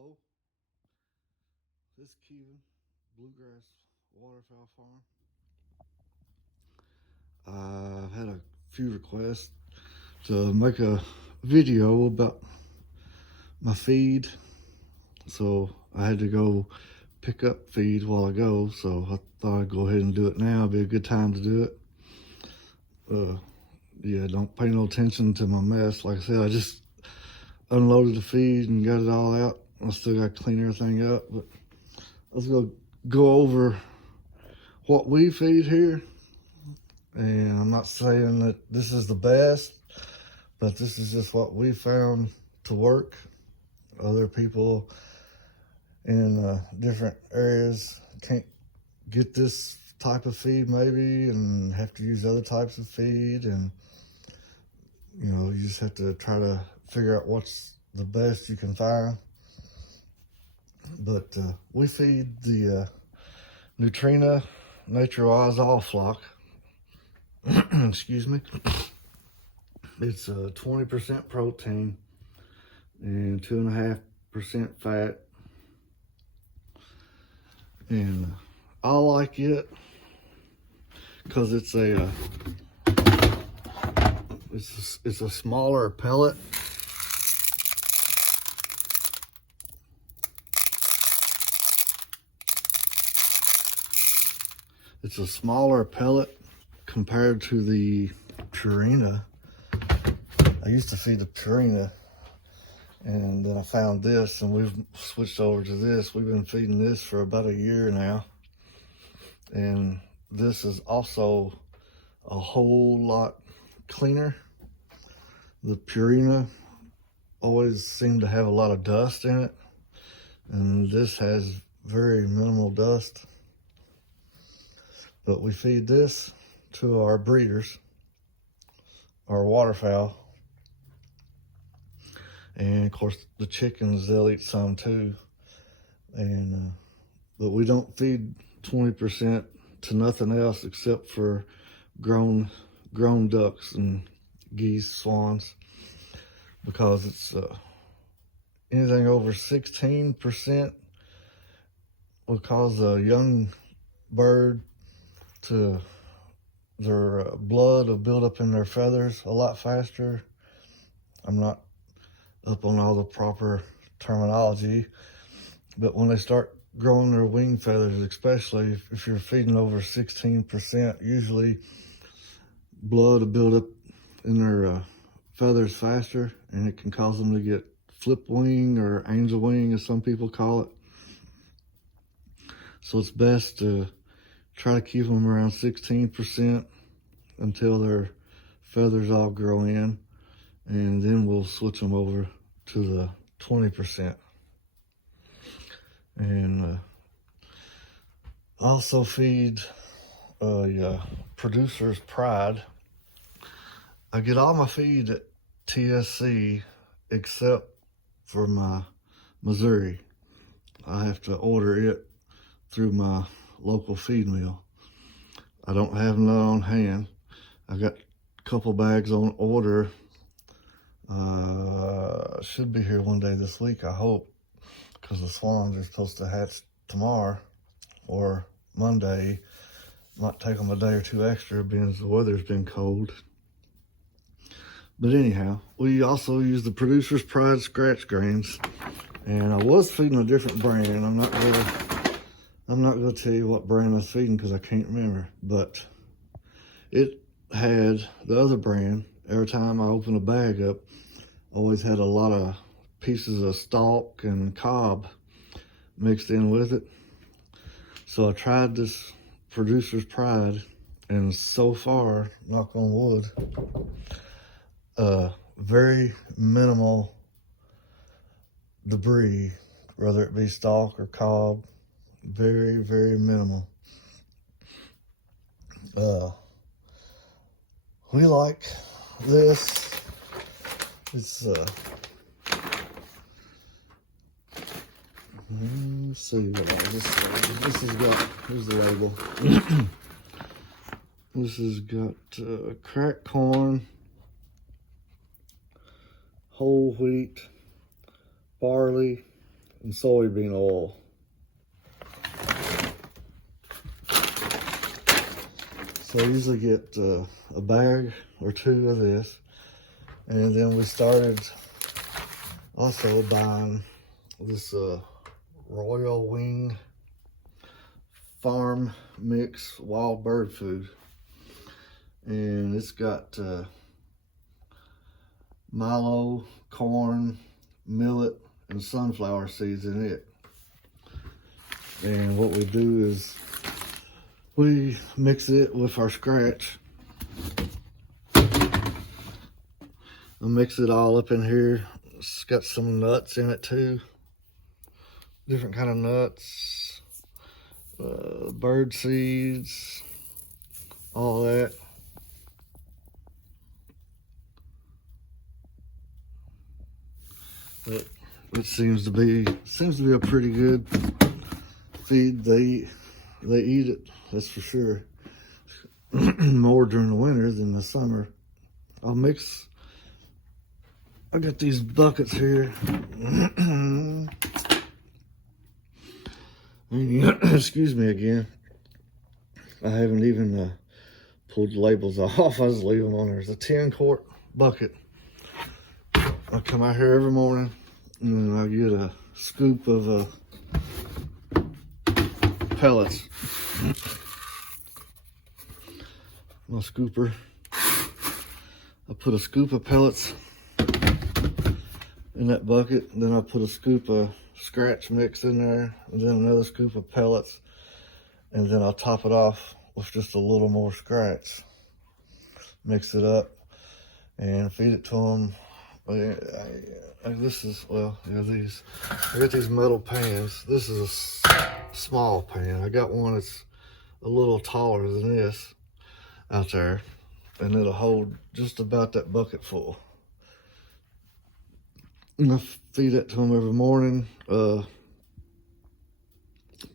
Hello, this is Kevin, Bluegrass Waterfowl Farm. I've had a few requests to make a video about my feed, so I had to go pick up feed while I go, so I thought I'd go ahead and do it now. It'd be a good time to do it. Yeah, don't pay no attention to my mess. Like I said, I just unloaded the feed and got it all out. I still got to clean everything up, but let's go over what we feed here. And I'm not saying that this is the best, but this is just what we found to work. Other people in different areas can't get this type of feed maybe, and have to use other types of feed, and you just have to try to figure out what's the best you can find. But we feed the Nutrina Nature Wise All Flock. Excuse me. It's 20% protein and 2.5% fat, and I like it because it's a smaller pellet. It's a smaller pellet compared to the Purina. I used to feed the Purina, and then I found this, and we've switched over to this. We've been feeding this for about a year now, and this is also a whole lot cleaner. The Purina always seemed to have a lot of dust in it, and this has very minimal dust. But we feed this to our breeders, our waterfowl, and of course the chickens, they'll eat some too. And but we don't feed 20% to nothing else except for grown ducks and geese, swans, because it's anything over 16% will cause a young bird to their blood will build up in their feathers a lot faster. I'm not up on all the proper terminology, but when they start growing their wing feathers, especially if you're feeding over 16%, usually blood will build up in their feathers faster, and it can cause them to get flip wing or angel wing, as some people call it. So it's best to try to keep them around 16% until their feathers all grow in, and then we'll switch them over to the 20%. And also feed Producer's Pride. I get all my feed at TSC except for my Missouri. I have to order it through my local feed mill. I don't have none on hand. I got a couple bags on order. Should be here one day this week, I hope, because the swans are supposed to hatch tomorrow or Monday. Might take them a day or two extra, being as the weather's been cold. But anyhow, we also use the Producer's Pride scratch grains, and I was feeding a different brand. I'm not gonna tell you what brand I was feeding because I can't remember, but it had the other brand. Every time I opened a bag up, always had a lot of pieces of stalk and cob mixed in with it. So I tried this Producer's Pride, and so far, knock on wood, very minimal debris, whether it be stalk or cob. Very, very minimal. We like this. It's let's see what this has got. Here's the label. This has got cracked corn, whole wheat, barley, and soybean oil. So I usually get a bag or two of this. And then we started also buying this Royal Wing Farm Mix wild bird food. And it's got milo, corn, millet, and sunflower seeds in it. And what we do is we mix it with our scratch. I mix it all up in here. It's got some nuts in it too. Different kind of nuts, bird seeds, all that. But it seems to be a pretty good feed. They eat it, that's for sure. More during the winter than the summer. I got these buckets here. Excuse me again. I haven't even pulled the labels off. I just leave them on there. It's a 10-quart bucket. I come out here every morning and I get a scoop of pellets. My scooper. I put a scoop of pellets in that bucket, and then I put a scoop of scratch mix in there, and then another scoop of pellets, and then I'll top it off with just a little more scratch. Mix it up and feed it to them. These. I got these metal pans. This is a small pan. I got one that's a little taller than this out there, and it'll hold just about that bucket full. And I feed it to them every morning.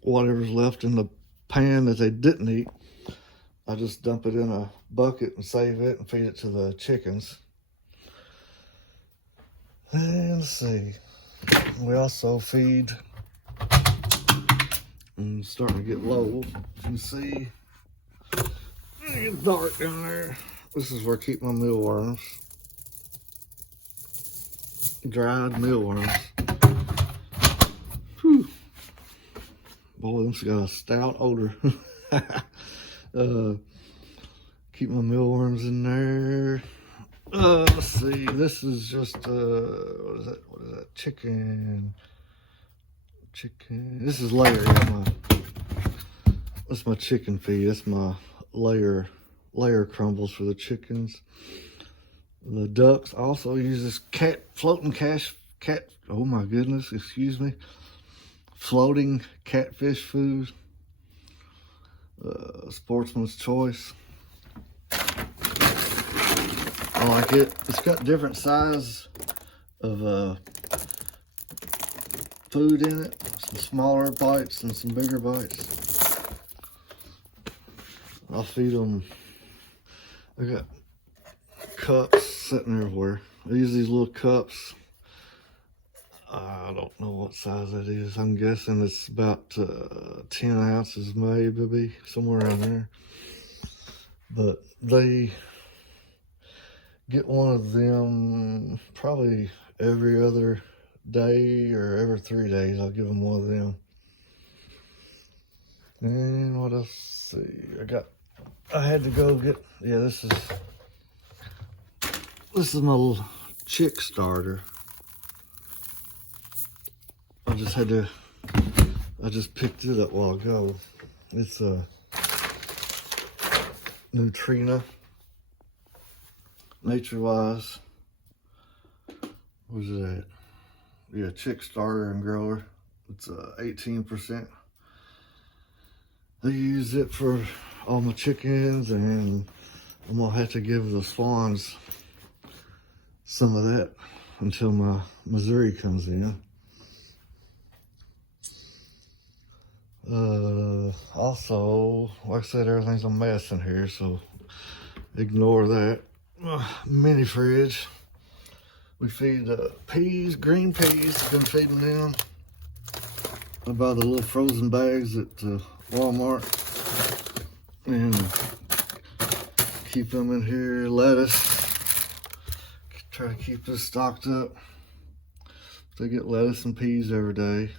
Whatever's left in the pan that they didn't eat, I just dump it in a bucket and save it and feed it to the chickens. And let's see, we also feed, and it's starting to get low. You can see, it gets dark down there. This is where I keep my mealworms. Dried mealworms. Whew. Boy, this got a stout odor. Keep my mealworms in there. Let's see. This is just what is that? Chicken. This is layer. That's my chicken feed. That's my layer crumbles for the chickens. The ducks also use this floating catfish food. Sportsman's Choice. I like it. It's got different size of food in it. Some smaller bites and some bigger bites. I'll feed them. I got cups sitting everywhere. I use these little cups. I don't know what size that is. I'm guessing it's about 10 ounces, maybe, somewhere around there. But they get one of them probably every other day or every 3 days. I'll give them one of them. And what else? See, I had to go get, this is my little chick starter. I just picked it up a while ago. It's a Neutrina, Nature-Wise. What's it at? Yeah, chick starter and grower. It's 18%. I use it for all my chickens, and I'm gonna have to give the swans some of that until my Missouri comes in. Also, like I said, everything's a mess in here, so ignore that. Mini fridge. We feed peas, green peas. Been feeding them. I buy the little frozen bags at Walmart and keep them in here. Lettuce, try to keep this stocked up. They get lettuce and peas every day.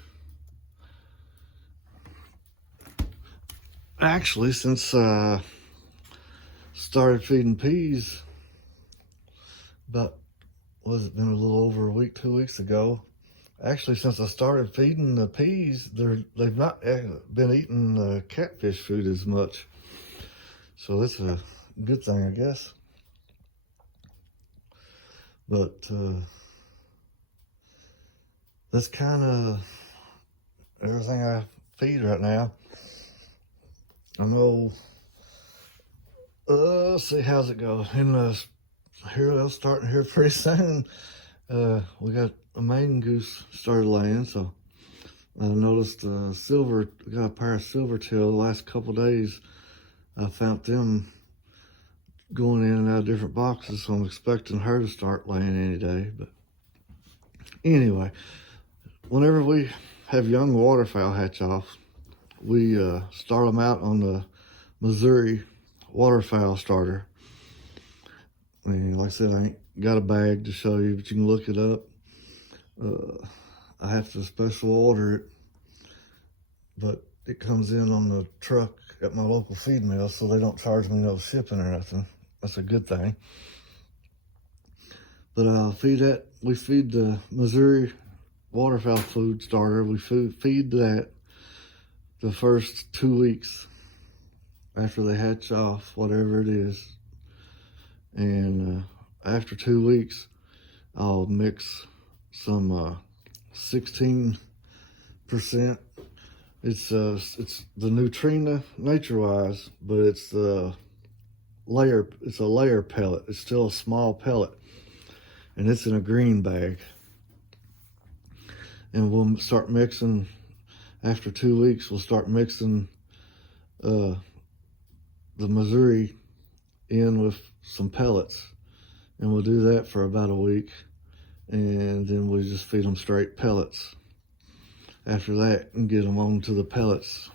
Actually, since I started feeding peas about, was it been a little over a week, 2 weeks ago. Actually, since I started feeding the peas, they've not been eating the catfish food as much. So that's a good thing, I guess. But that's kind of everything I feed right now. I know, let's see, how's it go? Here, starting here pretty soon. We got a maiden goose started laying, so I noticed got a pair of silver teal the last couple days. I found them going in and out of different boxes, so I'm expecting her to start laying any day. But anyway, whenever we have young waterfowl hatch off, we start them out on the Missouri waterfowl starter. And like I said, I ain't got a bag to show you, but you can look it up. I have to special order it, but it comes in on the truck at my local feed mill, so they don't charge me no shipping or nothing. That's a good thing. But we feed the Missouri waterfowl food starter. We feed that the first 2 weeks after they hatch off, whatever it is. And after 2 weeks, I'll mix some 16%. It's the Neutrina nature-wise, but it's a layer pellet. It's still a small pellet, and it's in a green bag. And we'll start mixing after 2 weeks. We'll start mixing the Missouri in with some pellets, and we'll do that for about a week, and then we just feed them straight pellets after that and get them on to the pellets.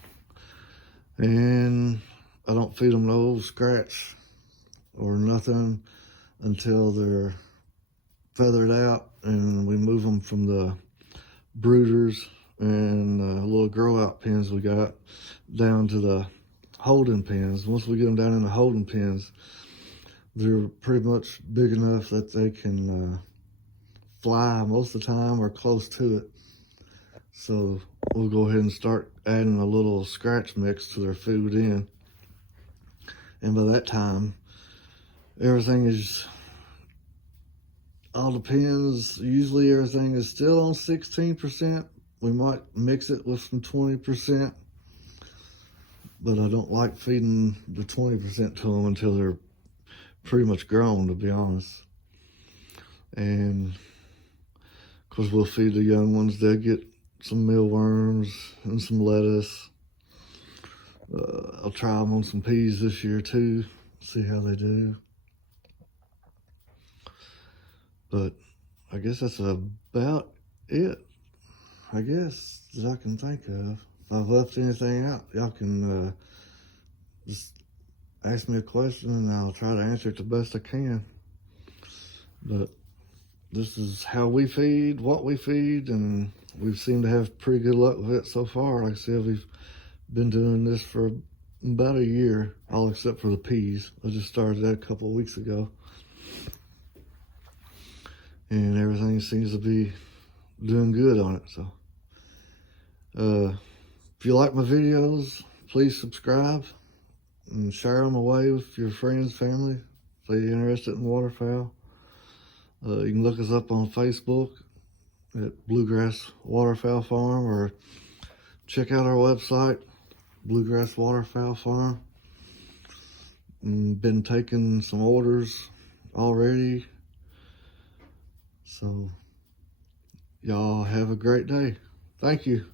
And I don't feed them no scratch or nothing until they're feathered out, and we move them from the brooders and little grow out pens we got down to the holding pens. Once we get them down in the holding pens, they're pretty much big enough that they can fly most of the time or close to it. So we'll go ahead and start adding a little scratch mix to their food in. And by that time, everything is, all depends. Usually everything is still on 16%. We might mix it with some 20%, but I don't like feeding the 20% to them until they're pretty much grown, to be honest. And of course, we'll feed the young ones. They'll get some mealworms and some lettuce. I'll try them on some peas this year too, see how they do. But I guess that's about it, I guess, that I can think of. If I've left anything out, y'all can just ask me a question and I'll try to answer it the best I can. But this is how we feed, what we feed, and we've seemed to have pretty good luck with it so far. Like I said, we've been doing this for about a year, all except for the peas. I just started that a couple of weeks ago. And everything seems to be doing good on it. So if you like my videos, please subscribe and share them away with your friends, family, if they're interested in waterfowl. You can look us up on Facebook at Bluegrass Waterfowl Farm, or check out our website, Bluegrass Waterfowl Farm. Been taking some orders already. So y'all have a great day. Thank you.